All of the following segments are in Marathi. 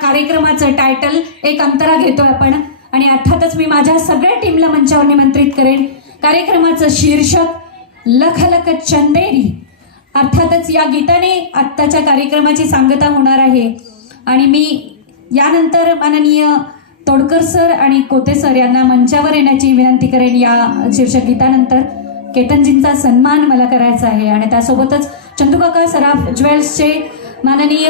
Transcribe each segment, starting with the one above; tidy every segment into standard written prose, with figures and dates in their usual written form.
कार्यक्रमाचं टायटल एक अंतरा घेतोय आपण आणि अर्थातच मी माझ्या सगळ्या टीमला मंचावर निमंत्रित करेन। कार्यक्रमाचं शीर्षक लख लख चंदेरी। अर्थातच या गीताने आत्ताच्या कार्यक्रमाची सांगता होणार आहे आणि मी यानंतर माननीय तोडकर सर आणि कोते सर यांना मंचावर येण्याची विनंती करेन। या शीर्षक गीतानंतर केतनजींचा सन्मान मला करायचा आहे आणि त्यासोबतच चंदूकाका सराफ ज्वेल्सचे माननीय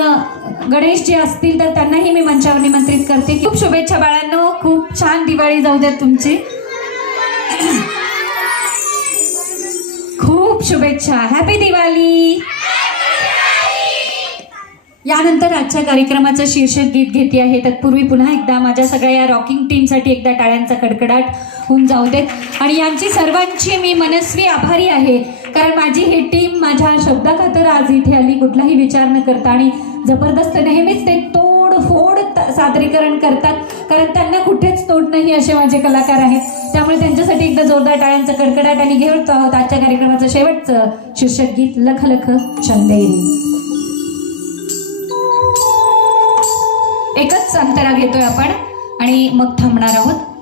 गणेश जे असतील तर त्यांनाही मी मंचावर निमंत्रित करते। खूप शुभेच्छा बाळांनो, खूप छान दिवाळी जाऊ द्या तुमची, खूप शुभेच्छा, हॅपी दिवाळी। यानंतर आजच्या कार्यक्रमाचं शीर्षक गीत घेते आहे। तत्पूर्वी पुन्हा एकदा माझ्या सगळ्या या रॉकिंग टीमसाठी एकदा टाळ्यांचा कडकडाट होऊन जाऊ देत आणि यांची सर्वांची मी मनस्वी आभारी आहे, कारण माझी ही टीम माझ्या शब्दाखातर आज इथे आली, कुठलाही विचार न करता आणि जबरदस्त नेहमीच ते तोडफोड सादरीकरण करतात, कारण त्यांना कुठेच तोड नाही असे माझे कलाकार आहेत। त्यामुळे त्यांच्यासाठी एकदा जोरदार टाळ्यांचा कडकडाट आणि घेऊन आहोत आजच्या कार्यक्रमाचं शेवटचं शीर्षक गीत लख लख चंदेरी। एकच अंतरा घेतोय आपण आणि मग थांबणार आहोत।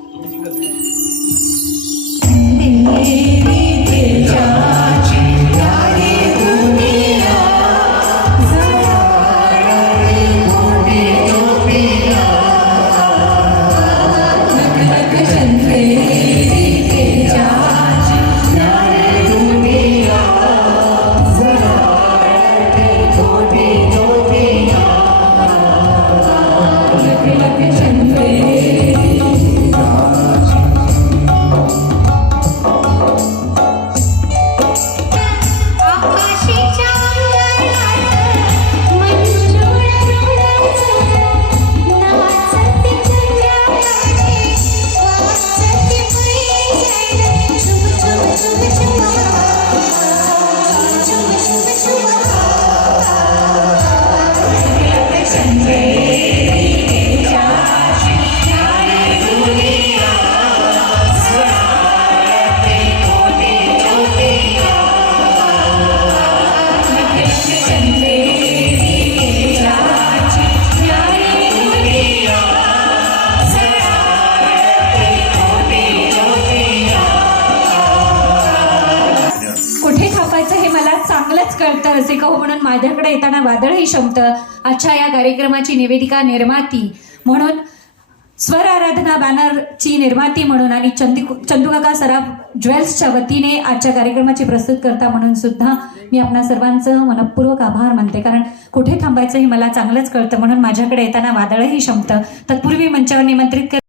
चांगलंच कळतं रसिका हो, म्हणून माझ्याकडे येताना वादळही शमतं। अच्छा, या कार्यक्रमाची निवेदिका निर्माती म्हणून, स्वर आराधना बॅनरची निर्माती म्हणून आणि चंदूकाका सराफ ज्वेल्सच्या वतीने आजच्या कार्यक्रमाची प्रस्तुत करता म्हणून सुद्धा मी आपणा सर्वांचं मनपूर्वक आभार मानते, कारण कुठे थांबायचं हे मला चांगलंच कळतं, म्हणून माझ्याकडे येताना वादळही शमतं। तत्पूर्वी मंचावर निमंत्रित